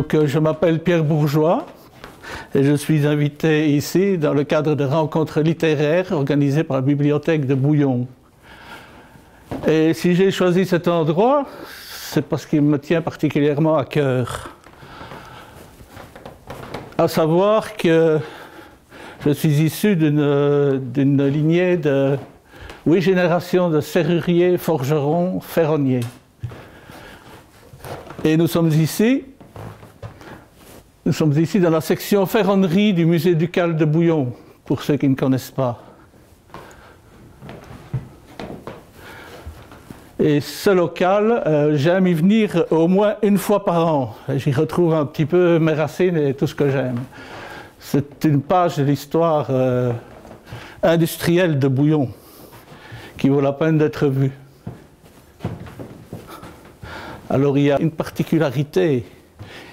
Donc, je m'appelle Pierre Bourgeois et je suis invité ici dans le cadre de rencontres littéraires organisées par la bibliothèque de Bouillon. Et si j'ai choisi cet endroit, c'est parce qu'il me tient particulièrement à cœur. À savoir que je suis issu d'une lignée de 8 générations de serruriers, forgerons, ferronniers. Et nous sommes ici dans la section ferronnerie du musée ducal de Bouillon, pour ceux qui ne connaissent pas. Et ce local, j'aime y venir au moins une fois par an. J'y retrouve un petit peu mes racines et tout ce que j'aime. C'est une page de l'histoire industrielle de Bouillon qui vaut la peine d'être vue. Alors il y a une particularité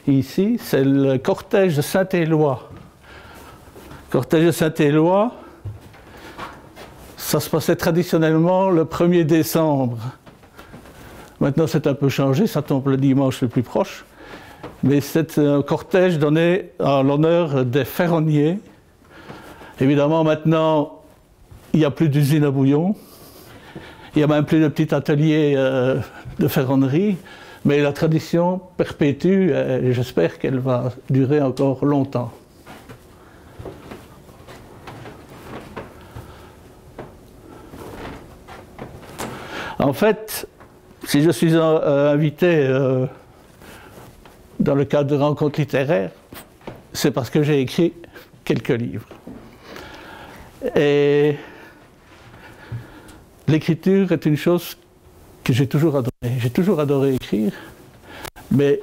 ici, c'est le cortège de Saint-Éloi. Le cortège de Saint-Éloi, ça se passait traditionnellement le 1er décembre. Maintenant c'est un peu changé, ça tombe le dimanche le plus proche. Mais c'est un cortège donné en l'honneur des ferronniers. Évidemment maintenant, il n'y a plus d'usine à Bouillon. Il n'y a même plus de petit atelier de ferronnerie. Mais la tradition perpétue et j'espère qu'elle va durer encore longtemps. En fait, si je suis invité dans le cadre de rencontres littéraires, c'est parce que j'ai écrit quelques livres. Et l'écriture est une chose que j'ai toujours adoré. J'ai toujours adoré écrire, mais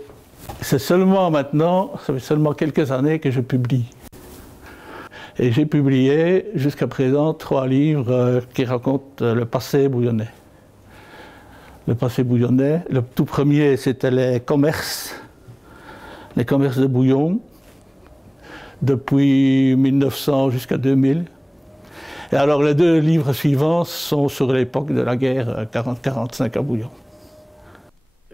c'est seulement maintenant, ça fait seulement quelques années que je publie. Et j'ai publié jusqu'à présent 3 livres qui racontent le passé bouillonnais. Le passé bouillonnais, le tout premier c'était les commerces de Bouillon, depuis 1900 jusqu'à 2000. Et alors les 2 livres suivants sont sur l'époque de la guerre 40-45 à Bouillon.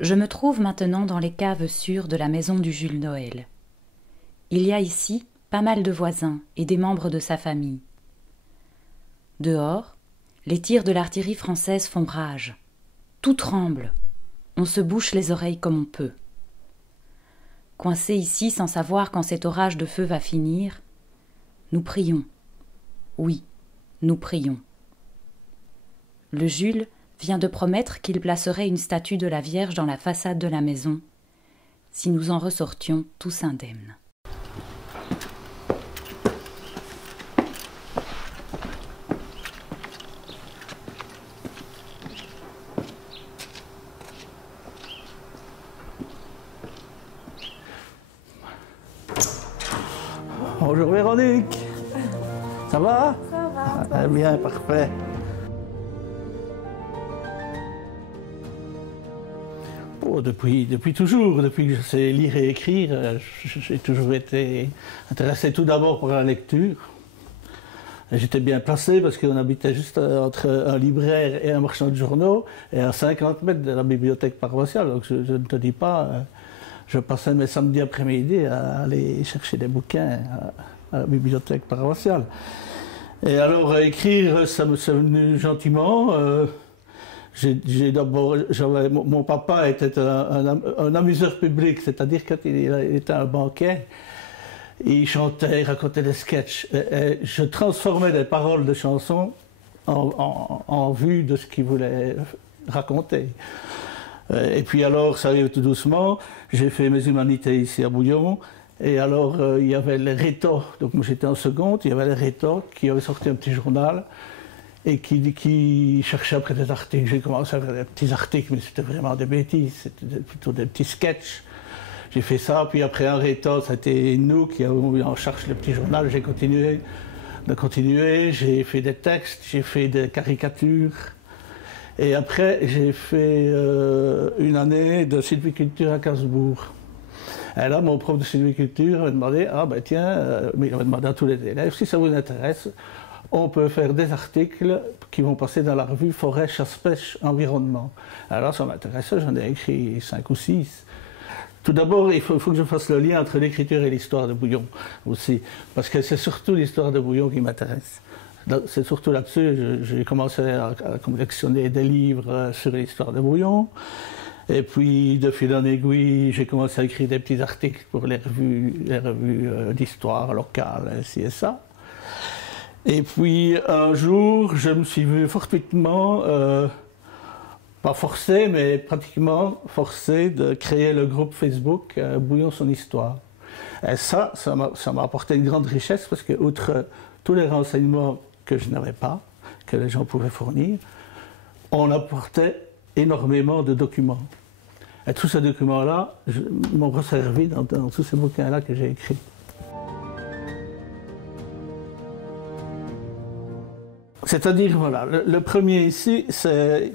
Je me trouve maintenant dans les caves sûres de la maison du Jules Noël. Il y a ici pas mal de voisins et des membres de sa famille. Dehors, les tirs de l'artillerie française font rage. Tout tremble. On se bouche les oreilles comme on peut. Coincés ici sans savoir quand cet orage de feu va finir, nous prions. Oui, nous prions. Le Jules vient de promettre qu'il placerait une statue de la Vierge dans la façade de la maison, si nous en ressortions tous indemnes. Bonjour Véronique, ça va? Ça va. Ah, bien, parfait. Oh, depuis toujours, depuis que je sais lire et écrire, j'ai toujours été intéressé tout d'abord par la lecture. J'étais bien placé parce qu'on habitait juste entre un libraire et un marchand de journaux et à 50 mètres de la bibliothèque paroissiale. Donc je ne te dis pas, je passais mes samedis après-midi à aller chercher des bouquins à la bibliothèque paroissiale. Et alors écrire, ça m'est venu gentiment. Mon papa était un amuseur public, c'est-à-dire quand il était un banquet, il chantait, il racontait des sketchs. Et je transformais des paroles de chansons en vue de ce qu'il voulait raconter. Et puis alors, ça arrive tout doucement, j'ai fait mes humanités ici à Bouillon, et alors il y avait les Rétos, donc moi j'étais en seconde, il y avait les Rétos qui avaient sorti un petit journal, et qui cherchait après des articles. J'ai commencé à faire des petits articles, mais c'était vraiment des bêtises, c'était plutôt des petits sketchs. J'ai fait ça, puis après un Rétos, c'était nous qui avons eu en charge le petit journal, j'ai continué, j'ai fait des textes, j'ai fait des caricatures. Et après, j'ai fait une année de sylviculture à Cassebourg. Et là, mon prof de sylviculture m'a demandé, ah ben tiens, mais il avait demandé à tous les élèves, si ça vous intéresse, on peut faire des articles qui vont passer dans la revue Forêt, Chasse, Pêche, Environnement. Alors ça m'intéressait, j'en ai écrit 5 ou 6. Tout d'abord, il faut que je fasse le lien entre l'écriture et l'histoire de Bouillon aussi, parce que c'est surtout l'histoire de Bouillon qui m'intéresse. C'est surtout là-dessus, j'ai commencé à collectionner des livres sur l'histoire de Bouillon. Et puis, de fil en aiguille, j'ai commencé à écrire des petits articles pour les revues d'histoire locale, ci et ça. Et puis, un jour, je me suis vu fortuitement, pas forcé, mais pratiquement forcé de créer le groupe Facebook Bouillon son histoire. Et ça m'a apporté une grande richesse parce que, outre tous les renseignements que je n'avais pas, que les gens pouvaient fournir, on apportait énormément de documents. Et tous ces documents-là m'ont resservi dans tous ces bouquins-là que j'ai écrits. C'est-à-dire, voilà, le premier ici,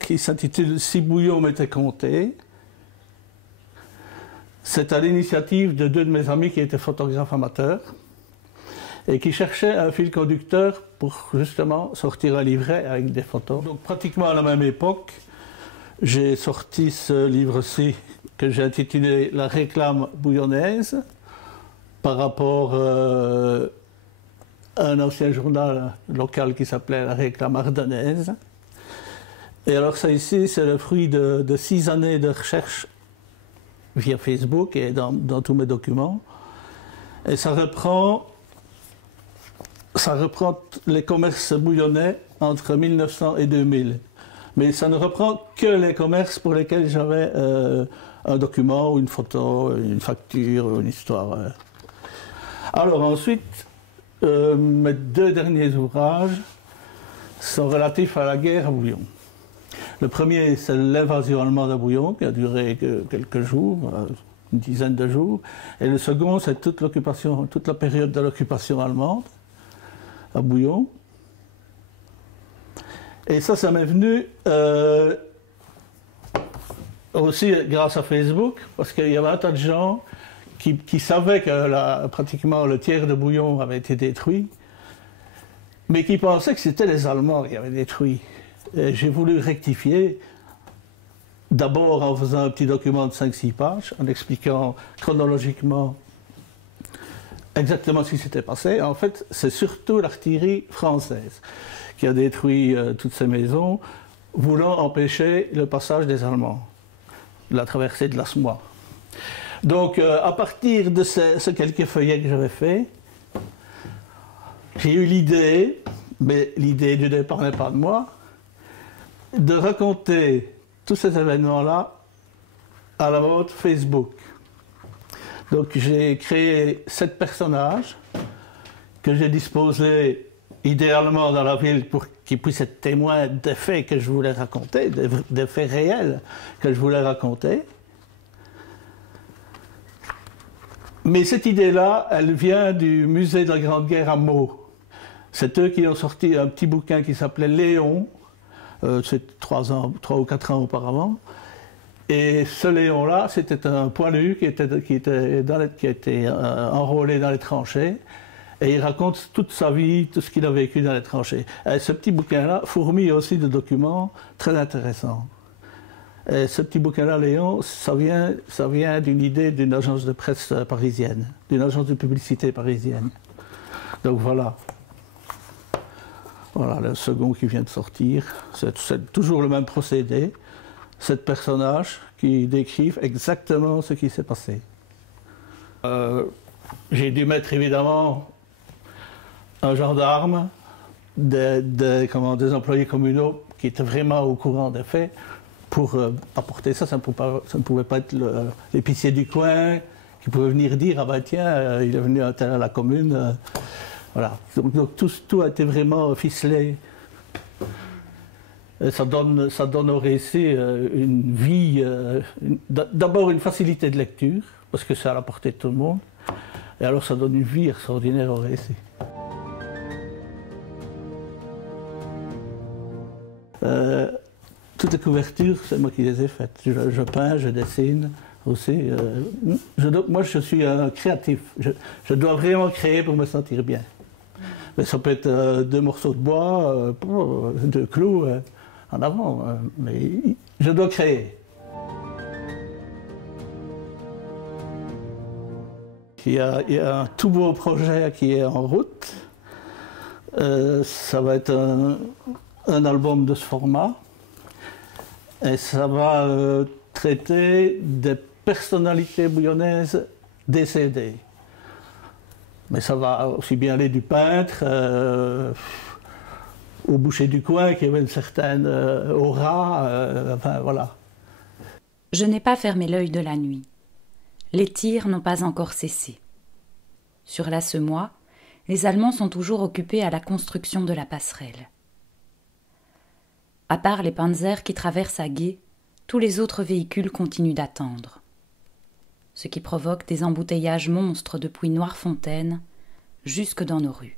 qui s'intitule « Si Bouillon m'était compté », c'est à l'initiative de deux de mes amis qui étaient photographes amateurs et qui cherchaient un fil conducteur pour justement sortir un livret avec des photos. Donc pratiquement à la même époque, j'ai sorti ce livre-ci que j'ai intitulé « La réclame bouillonnaise » par rapport à un ancien journal local qui s'appelait « La réclame ardennaise ». Et alors ça ici, c'est le fruit de 6 années de recherche via Facebook et dans tous mes documents. Et ça reprend les commerces bouillonnais entre 1900 et 2000. Mais ça ne reprend que les commerces pour lesquels j'avais un document, ou une photo, une facture, ou une histoire. Alors ensuite, mes 2 derniers ouvrages sont relatifs à la guerre à Bouillon. Le premier, c'est l'invasion allemande à Bouillon, qui a duré quelques jours, une dizaine de jours. Et le second, c'est toute la période de l'occupation allemande à Bouillon. Et ça m'est venu aussi grâce à Facebook, parce qu'il y avait un tas de gens qui savaient que pratiquement le tiers de Bouillon avait été détruit, mais qui pensaient que c'était les Allemands qui avaient détruit. J'ai voulu rectifier, d'abord en faisant un petit document de 5-6 pages, en expliquant chronologiquement exactement ce qui s'était passé. En fait, c'est surtout l'artillerie française qui a détruit toutes ces maisons, voulant empêcher le passage des Allemands, la traversée de l'Asmois. Donc, à partir de ces quelques feuillets que j'avais faits, j'ai eu l'idée, mais l'idée du départ n'est pas de moi, de raconter tous ces événements-là à la mode Facebook. Donc j'ai créé 7 personnages que j'ai disposés idéalement dans la ville pour qu'ils puissent être témoins des faits que je voulais raconter, des faits réels que je voulais raconter. Mais cette idée-là, elle vient du musée de la Grande Guerre à Meaux. C'est eux qui ont sorti un petit bouquin qui s'appelait Léon, c'est 3 ou 4 ans auparavant. Et ce Léon-là, c'était un poilu qui était enrôlé dans les tranchées. Et il raconte toute sa vie, tout ce qu'il a vécu dans les tranchées. Et ce petit bouquin-là fourmille aussi de documents très intéressants. Et ce petit bouquin-là, Léon, ça vient d'une idée d'une agence de presse parisienne, d'une agence de publicité parisienne. Donc voilà. Voilà le second qui vient de sortir. C'est toujours le même procédé. 7 personnages qui décrivent exactement ce qui s'est passé. J'ai dû mettre évidemment un gendarme, des employés communaux qui étaient vraiment au courant des faits pour apporter ça. Ça ne pouvait pas être l'épicier du coin qui pouvait venir dire « Ah ben tiens, il est venu un tel à la commune. Voilà. Donc tout a été vraiment ficelé. Et ça donne au récit une vie, d'abord une facilité de lecture, parce que c'est à la portée de tout le monde, et alors ça donne une vie extraordinaire au récit. Toutes les couvertures, c'est moi qui les ai faites. Je peins, je dessine aussi. Moi, je suis un créatif. Je dois vraiment créer pour me sentir bien. Mais ça peut être 2 morceaux de bois, 2 clous en avant. Mais je dois créer. il y a un tout beau projet qui est en route. Ça va être un album de ce format. Et ça va traiter des personnalités bouillonnaises décédées. Mais ça va aussi bien aller du peintre au boucher du coin qui avait une certaine aura. Enfin, voilà. Je n'ai pas fermé l'œil de la nuit. Les tirs n'ont pas encore cessé. Sur la Semois, les Allemands sont toujours occupés à la construction de la passerelle. À part les panzers qui traversent à gué, tous les autres véhicules continuent d'attendre. Ce qui provoque des embouteillages monstres depuis Noirefontaine jusque dans nos rues.